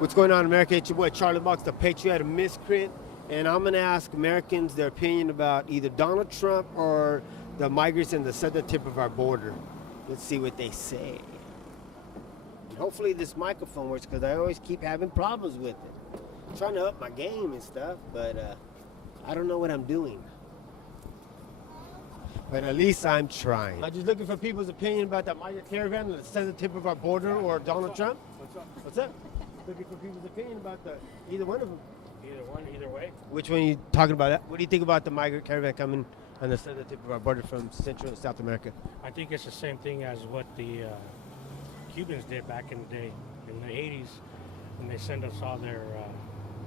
What's going on, America? It's your boy Charlieinthebox, the patriotic miscreant, and I'm going to ask Americans their opinion about either Donald Trump or the migrants in the southern tip of our border. Let's see what they say. And hopefully this microphone works because I always keep having problems with it. I'm trying to up my game and stuff, but I don't know what I'm doing. But at least I'm trying. I'm just looking for people's opinion about that migrant caravan in the southern tip of our border or Donald Trump. What's up? What's up? Looking for people's opinion about either one of them. Either one, either way. Which one are you talking about? What do you think about the migrant caravan coming on the southern tip of our border from Central and South America? I think it's the same thing as what the Cubans did back in the day, in the 80s, when they sent us all their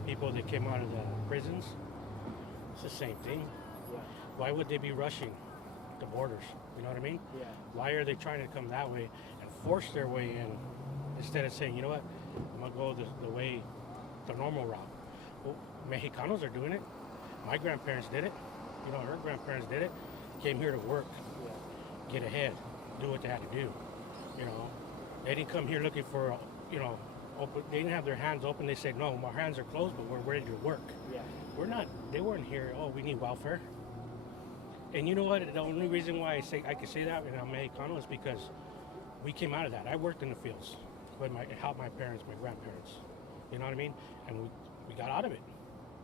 people that came out of the prisons. It's the same thing. Yeah. Why would they be rushing the borders? You know what I mean? Yeah. Why are they trying to come that way and force their way in instead of saying, you know what, I'm going to go the way, the normal route? Well, Mexicanos are doing it. My grandparents did it. You know, her grandparents did it. Came here to work, get ahead, do what they had to do. You know, they didn't come here looking for, you know, open. They didn't have their hands open. They said, no, our hands are closed, but we're ready to work. Yeah. We're not. They weren't here. Oh, we need welfare. And you know what? The only reason why I can say that, and I'm Mexicano, is because we came out of that. I worked in the fields with helped my parents, my grandparents. You know what I mean? And we got out of it.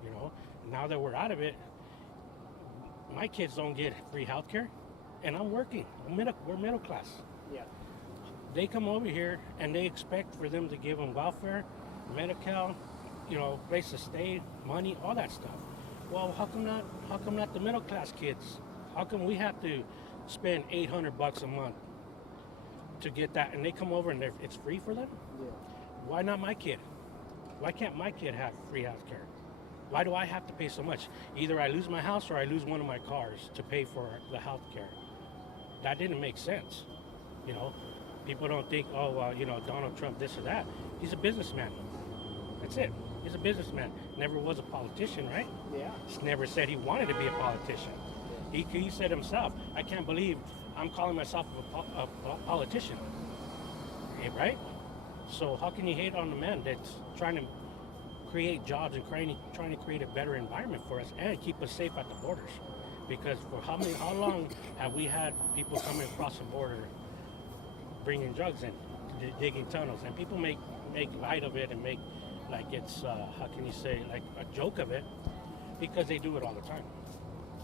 You know. Now that we're out of it, my kids don't get free health care, and I'm working. We're middle class. Yeah. They come over here and they expect for them to give them welfare, medical, you know, place to stay, money, all that stuff. Well, how come not the middle class kids? How come we have to spend $800 a month to get that, and they come over and it's free for them? Yeah. Why not my kid? Why can't my kid have free health care? Why do I have to pay so much? Either I lose my house or I lose one of my cars to pay for the health care. That didn't make sense. You know, people don't think, oh, you know, Donald Trump, this or that. He's a businessman. That's it. He's a businessman. Never was a politician, right? Yeah. He's never said he wanted to be a politician. He said himself, I can't believe I'm calling myself a politician. Right? So how can you hate on the man that's trying to create jobs and trying to create a better environment for us and keep us safe at the borders? Because for how long have we had people coming across the border bringing drugs in, digging tunnels, and people make light of it and make like it's how can you say, like a joke of it, because they do it all the time.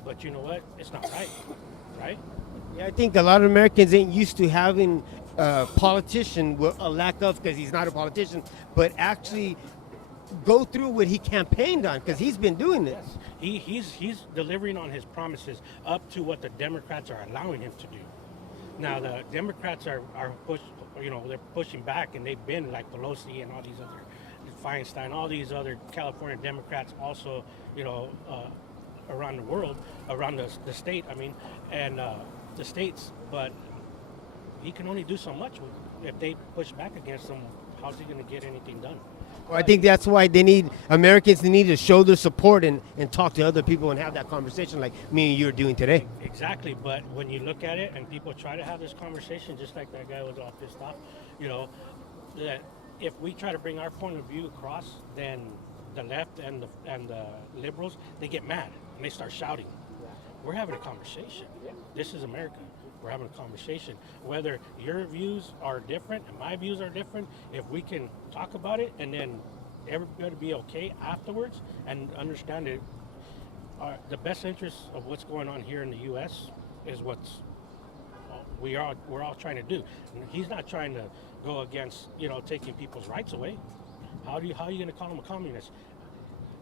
But you know what? It's not right, right? Yeah, I think a lot of Americans ain't used to having a politician with a lack of, because he's not a politician, but actually go through what he campaigned on, because he's been doing this. Yes. He's delivering on his promises up to what the Democrats are allowing him to do. Now the Democrats are they're pushing back, and they've been like Pelosi and all these other Feinstein, all these other California Democrats also, you know, around the world, around the state, I mean, and the states, but he can only do so much. If they push back against him, how's he going to get anything done? Well, I think that's why Americans need to show their support and talk to other people and have that conversation like me and you are doing today. Exactly, but when you look at it and people try to have this conversation, just like that guy was all pissed off, you know, that if we try to bring our point of view across, then the left and the liberals, they get mad and they start shouting. Yeah. We're having a conversation. Yeah. This is America. We're having a conversation. Whether your views are different and my views are different, if we can talk about it and then everybody be okay afterwards and understand it, the best interest of what's going on here in the U.S. is what's we're all trying to do. He's not trying to go against, you know, taking people's rights away. How are you going to call him a communist?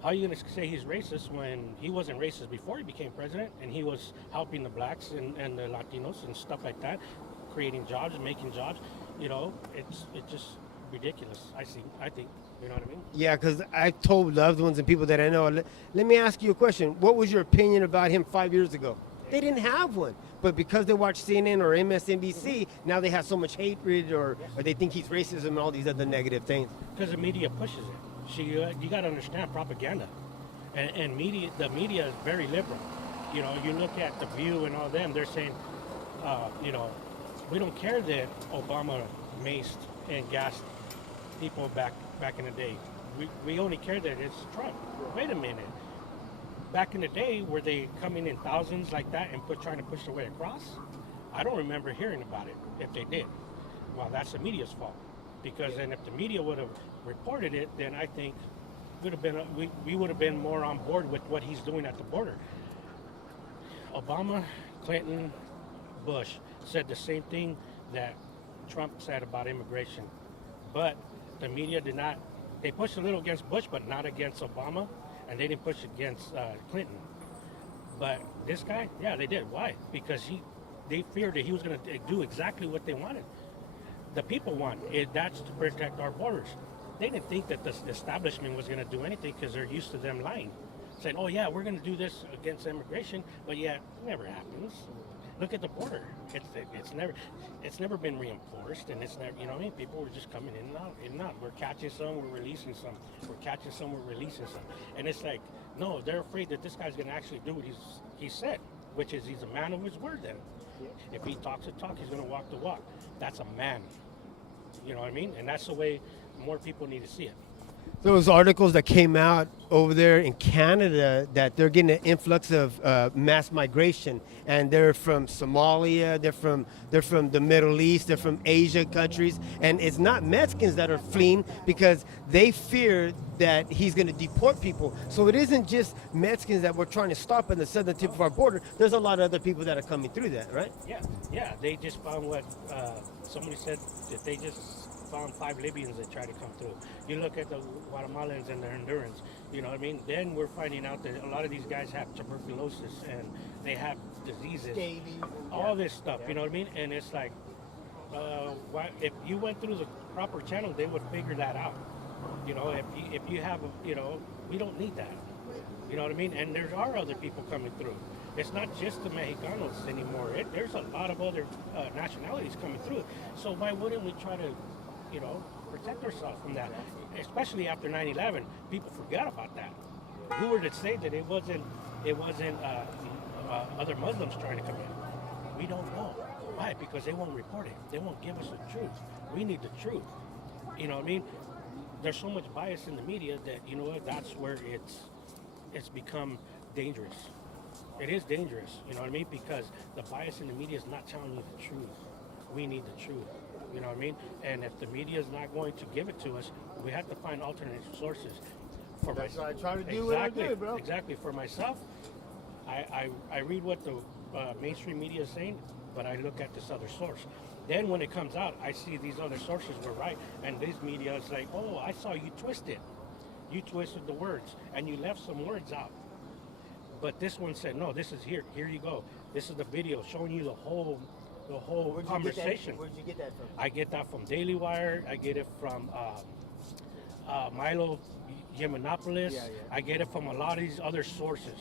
How are you going to say he's racist when he wasn't racist before he became president, and he was helping the blacks and the Latinos and stuff like that, creating jobs, making jobs? You know, it's just ridiculous. I think, you know what I mean? Yeah, because I told loved ones and people that I know, let me ask you a question. What was your opinion about him 5 years ago? They didn't have one. But because they watch CNN or MSNBC, now they have so much hatred or they think he's racist and all these other negative things. Because the media pushes it. You got to understand propaganda. And the media is very liberal. You know, you look at The View and all them, they're saying, you know, we don't care that Obama maced and gassed people back back in the day. We only care that it's Trump. Wait a minute. Back in the day, were they coming in thousands like that and trying to push their way across? I don't remember hearing about it. If they did, well, that's the media's fault. Because then, if the media would have reported it, then I think we would have been more on board with what he's doing at the border. Obama, Clinton, Bush said the same thing that Trump said about immigration, but the media did not. They pushed a little against Bush, but not against Obama, and they didn't push against Clinton. But this guy, yeah, they did. Why? Because they feared that he was going to do exactly what they wanted. The people want it. That's to protect our borders. They didn't think that the establishment was going to do anything because they're used to them lying, saying, "Oh yeah, we're going to do this against immigration," but yeah, it never happens. Look at the border. It's never been reinforced, and it's never, you know what I mean? People were just coming in and out. We're catching some, we're releasing some. We're catching some, we're releasing some. And it's like, no, they're afraid that this guy's going to actually do what he said, which is he's a man of his word. Then, if he talks the talk, he's going to walk the walk. That's a man. You know what I mean? And that's the way more people need to see it. Those articles that came out over there in Canada that they're getting an influx of mass migration, and they're from Somalia, they're from the Middle East, they're from Asia countries, and it's not Mexicans that are fleeing because they fear that he's going to deport people. So it isn't just Mexicans that we're trying to stop at the southern tip of our border. There's a lot of other people that are coming through that, right? Yeah. They just found what somebody said that they just found 5 Libyans that tried to come through. You look at the Guatemalans and their Hondurans, you know what I mean? Then we're finding out that a lot of these guys have tuberculosis and they have diseases, all this stuff, you know what I mean? And it's like, if you went through the proper channel, they would figure that out. You know, if you have, we don't need that. You know what I mean? And there are other people coming through. It's not just the Mexicanos anymore. There's a lot of other nationalities coming through. So why wouldn't we try to protect ourselves from that? Especially after 9/11, people forgot about that. Who were to say that it wasn't other Muslims trying to come in? We don't know. Why? Because they won't report it. They won't give us the truth. We need the truth. You know what I mean? There's so much bias in the media that, you know what, that's where it's become dangerous. It is dangerous, you know what I mean? Because the bias in the media is not telling you the truth. We need the truth. You know what I mean? And if the media is not going to give it to us, we have to find alternate sources. That's what I try to do. Exactly, what I do, bro. Exactly. For myself, I read what the mainstream media is saying, but I look at this other source. Then when it comes out, I see these other sources were right, and this media is like, "Oh, I saw you twist it. You twisted the words, and you left some words out." But this one said, "No, this is here. Here you go. This is the video showing you the whole conversation." Where'd you get that from? I get that from Daily Wire. I get it from Milo Yiannopoulos. Yeah. I get it from a lot of these other sources.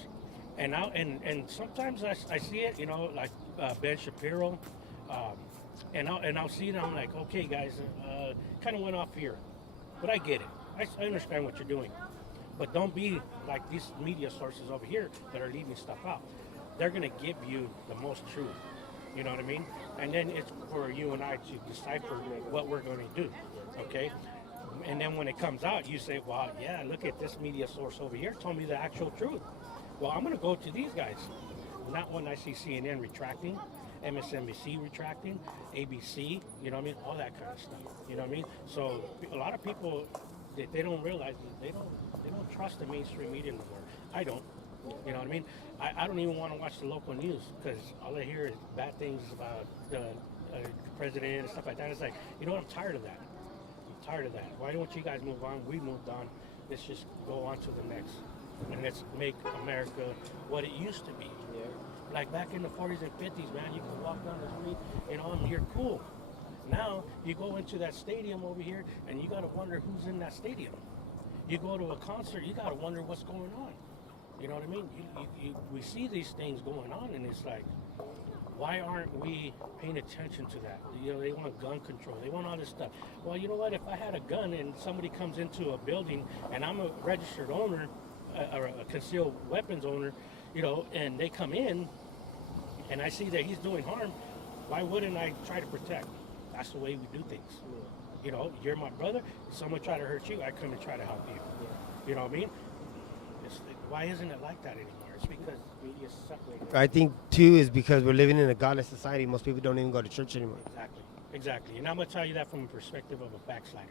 And sometimes I see it, like Ben Shapiro, and I'll see it. And I'm like, okay, guys, kind of went off here, but I get it. I understand what you're doing, but don't be like these media sources over here that are leaving stuff out. They're gonna give you the most truth. You know what I mean? And then it's for you and I to decipher what we're going to do. Okay? And then when it comes out, you say, well, yeah, look at this media source over here told me the actual truth. Well, I'm going to go to these guys. Not when I see CNN retracting, MSNBC retracting, ABC, you know what I mean? All that kind of stuff. You know what I mean? So a lot of people, they don't realize that they don't trust the mainstream media anymore. I don't. You know what I mean? I don't even want to watch the local news because all I hear is bad things about the president and stuff like that. It's like, you know what? I'm tired of that. I'm tired of that. Why don't you guys move on? We moved on. Let's just go on to the next. And let's make America what it used to be. Yeah. Like back in the 40s and 50s, man, you could walk down the street, and you're cool. Now, you go into that stadium over here, and you got to wonder who's in that stadium. You go to a concert, you got to wonder what's going on. You know what I mean? We see these things going on, and it's like, why aren't we paying attention to that? They want gun control. They want all this stuff. Well, you know what? If I had a gun and somebody comes into a building, and I'm a registered owner, or a concealed weapons owner, and they come in, and I see that he's doing harm, why wouldn't I try to protect? That's the way we do things. You know, you're my brother. Someone try to hurt you, I come and try to help you. Yeah. You know what I mean? Why isn't it like that anymore? It's because media's separated. I think too is because we're living in a godless society. Most people don't even go to church anymore. Exactly. And I'm gonna tell you that from a perspective of a backslider.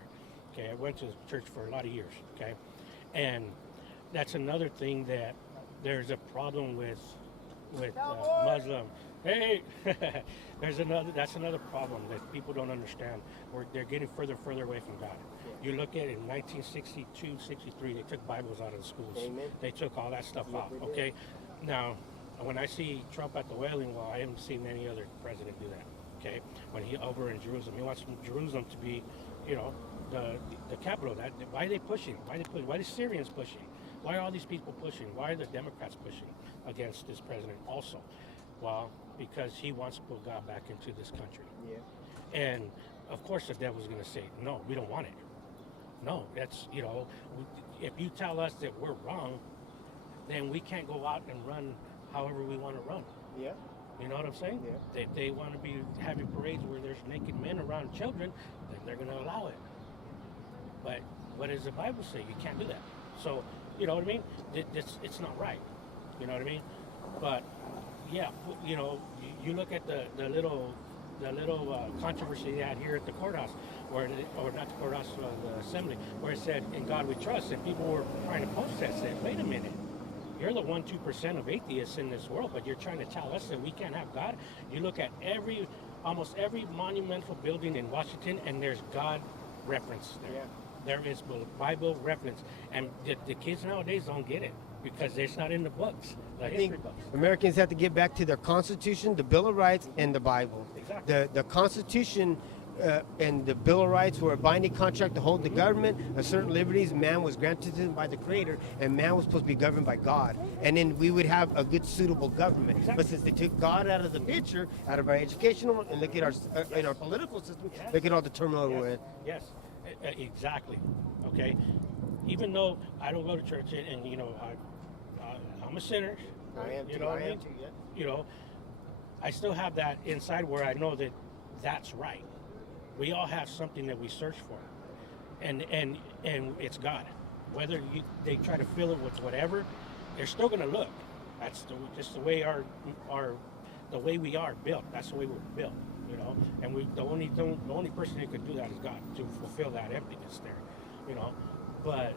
Okay, I went to church for a lot of years. Okay, and that's another thing that there's a problem with Muslim. Hey, that's another problem that people don't understand. They're getting further and further away from God. You look at it in 1962, 63, they took Bibles out of the schools. Amen. They took all that stuff out. Okay, now when I see Trump at the Wailing Wall, I haven't seen any other president do that. Okay, when he over in Jerusalem, he wants Jerusalem to be, you know, the capital. Why are they pushing? Why are the Syrians pushing? Why are all these people pushing? Why are the Democrats pushing against this president also? Well, because he wants to put God back into this country. Yeah. And of course the devil's going to say, no, we don't want it. No, that's, you know, if you tell us that we're wrong, then we can't go out and run however we want to run. Yeah. You know what I'm saying? Yeah. If they want to be having parades where there's naked men around children, then they're going to allow it. But what does the Bible say? You can't do that. So, you know what I mean? It's not right. You know what I mean? But yeah, you know, you look at the little controversy they had here at the courthouse, or not the courthouse, the assembly, where it said, "In God we trust," and people were trying to protest it. Wait a minute. You're the 1-2% of atheists in this world, but you're trying to tell us that we can't have God? You look at almost every monumental building in Washington, and there's God reference there. Yeah. There is Bible reference, and the kids nowadays don't get it because it's not in the books, the I history think books. Americans have to get back to their Constitution, the Bill of Rights, and the Bible. Exactly. The Constitution and the Bill of Rights were a binding contract to hold the government of certain liberties. Man was granted to them by the Creator, and man was supposed to be governed by God. And then we would have a good, suitable government. Exactly. But since they took God out of the picture, out of our educational, and look at our in our political system, Yes. look at all the turmoil we're in. Yes, exactly. Okay, even though I don't go to church, and you know, I'm a sinner. I am You too. know what I I am mean? too. Yeah. You know, I still have that inside where I know that that's right. We all have something that we search for, and it's God. Whether they try to fill it with whatever, they're still going to look. That's just the way the way we are built. That's the way we're built, you know. And the only person who could do that is God, to fulfill that emptiness there, you know. But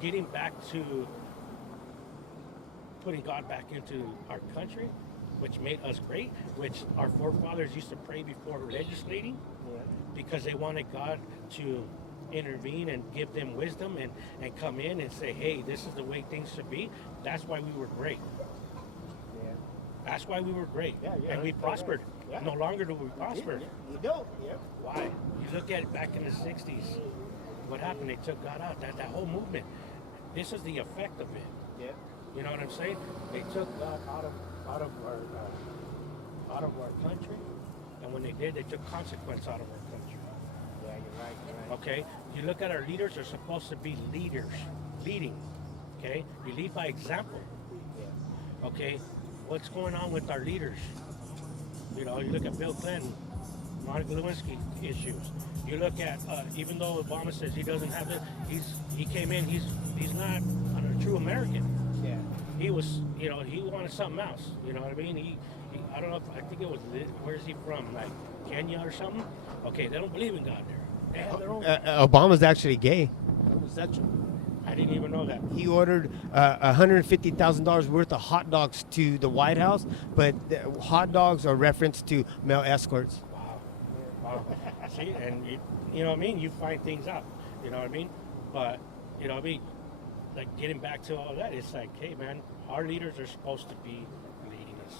getting back to putting God back into our country, which made us great, which our forefathers used to pray before legislating, because they wanted God to intervene and give them wisdom and come in and say, hey, this is the way things should be. That's why we were great. Yeah. That's why we were great. Yeah, and we prospered. Yeah. No longer do we prosper. You don't. Yeah. Why? You look at it back in the 60s. What happened? They took God out. That whole movement. This is the effect of it. Yeah. You know what I'm saying? They took God out of our country, and when they did, they took consequence out of our country. Yeah, you're right. You're right. Okay? You look at our leaders, they're supposed to be leaders, leading. Okay? You lead by example. Yeah. Okay? What's going on with our leaders? You know, you look at Bill Clinton, Monica Lewinsky issues. You look at, even though Obama says he doesn't have it, he came in, he's not a true American. Yeah. He was, you know, he wanted something else. You know what I mean? He I don't know, I think it was, where's he from? Like Kenya or something? Okay, they don't believe in God there. They have their own. Obama's actually gay. Homosexual. I didn't even know that. He ordered $150,000 worth of hot dogs to the White House, but the hot dogs are referenced to male escorts. Wow. See, and you know what I mean? You find things out. You know what I mean? But, you know what I mean? Like getting back to all that, it's like, hey man, our leaders are supposed to be leading us.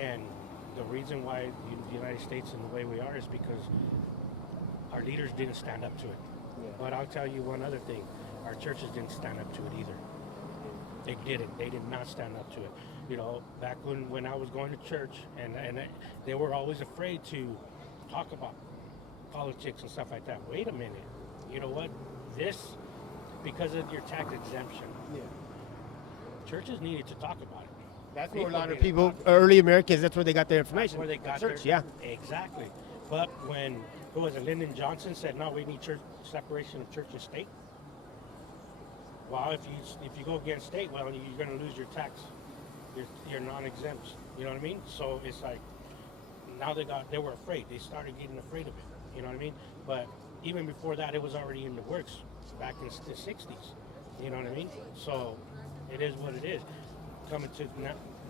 And the reason why the United States and the way we are is because our leaders didn't stand up to it. Yeah. But I'll tell you one other thing. Our churches didn't stand up to it either. They didn't. They did not stand up to it. You know, back when I was going to church, and they were always afraid to talk about politics and stuff like that. Wait a minute. You know what? Because of your tax exemption, Yeah. churches needed to talk about it. That's where a lot of needed to people, talk about it. early Americans, that's where they got their information. That's where they got Church, their, yeah. Exactly. But when, who was it, Lyndon Johnson said, no, we need church separation of church and state. Well, if you go against state, well, you're going to lose your tax. You're non-exempt. You know what I mean? So it's like, now they were afraid. They started getting afraid of it. You know what I mean? But even before that, it was already in the works back in the 60s. You know what I mean? So it is what it is. Coming to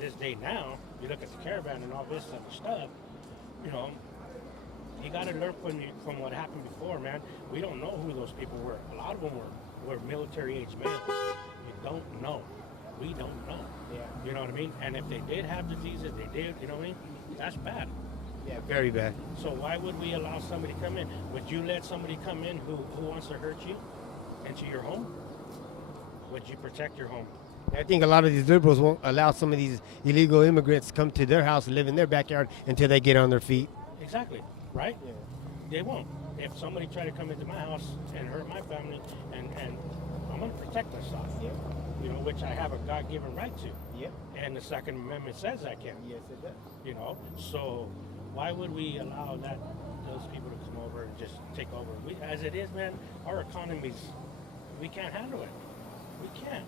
this day now, you look at the caravan and all this other stuff, you know, you got to learn from what happened before, man. We don't know who those people were. A lot of them were military-age males. You don't know. We don't know. Yeah. You know what I mean? And if they did have diseases, they did, you know what I mean? That's bad. Yeah, very bad. So why would we allow somebody to come in? Would you let somebody come in who wants to hurt you into your home? Would you protect your home? I think a lot of these liberals won't allow some of these illegal immigrants to come to their house and live in their backyard until they get on their feet. Exactly, right? Yeah. They won't. If somebody tried to come into my house and hurt my family, and I'm going to protect myself, Yeah. you know, which I have a God-given right to. Yeah. And the Second Amendment says I can. Yes, it does. You know, so why would we allow those people to come over and just take over? As it is, man, our economies, we can't handle it. We can't.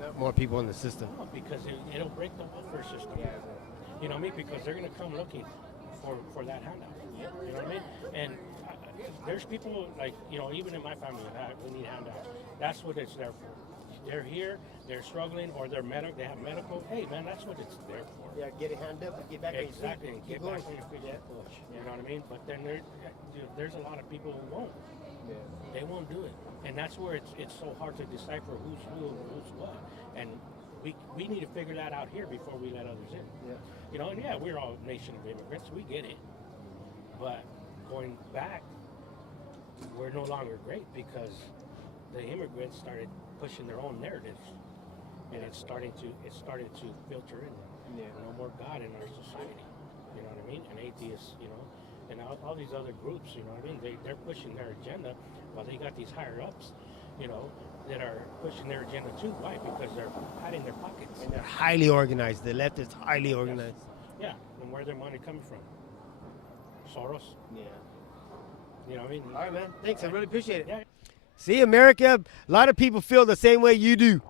Not more people in the system. No, because it'll break the welfare system. Yeah. You know what I mean? Because they're going to come looking for that handout. You know what I mean? And there's people like, you know, even in my family, we need handouts. That's what it's there for. They're here, they're struggling, or they have medical. Hey, man, that's what it's there for. Yeah, get a hand up and get back Exactly, on and your feet. get back on your feet and push. You know what I mean? But then there's a lot of people who won't. Yeah. They won't do it, and that's where it's so hard to decipher who's who and who's what. And we need to figure that out here before we let others in. Yeah. You know, and yeah, we're all a nation of immigrants. We get it, but going back, we're no longer great because the immigrants started pushing their own narratives, and it started to filter in. Yeah. No more God in our society. You know what I mean? And atheists, you know, and all these other groups, you know what I mean? They're pushing their agenda, while they got these higher ups, you know, that are pushing their agenda too. Why? Because they're padding their pockets. And they're highly organized. The left is highly organized. Yeah, and where's their money coming from? Soros. Yeah. You know what I mean? All right, man. Thanks. I really appreciate it. Yeah. See, America, a lot of people feel the same way you do.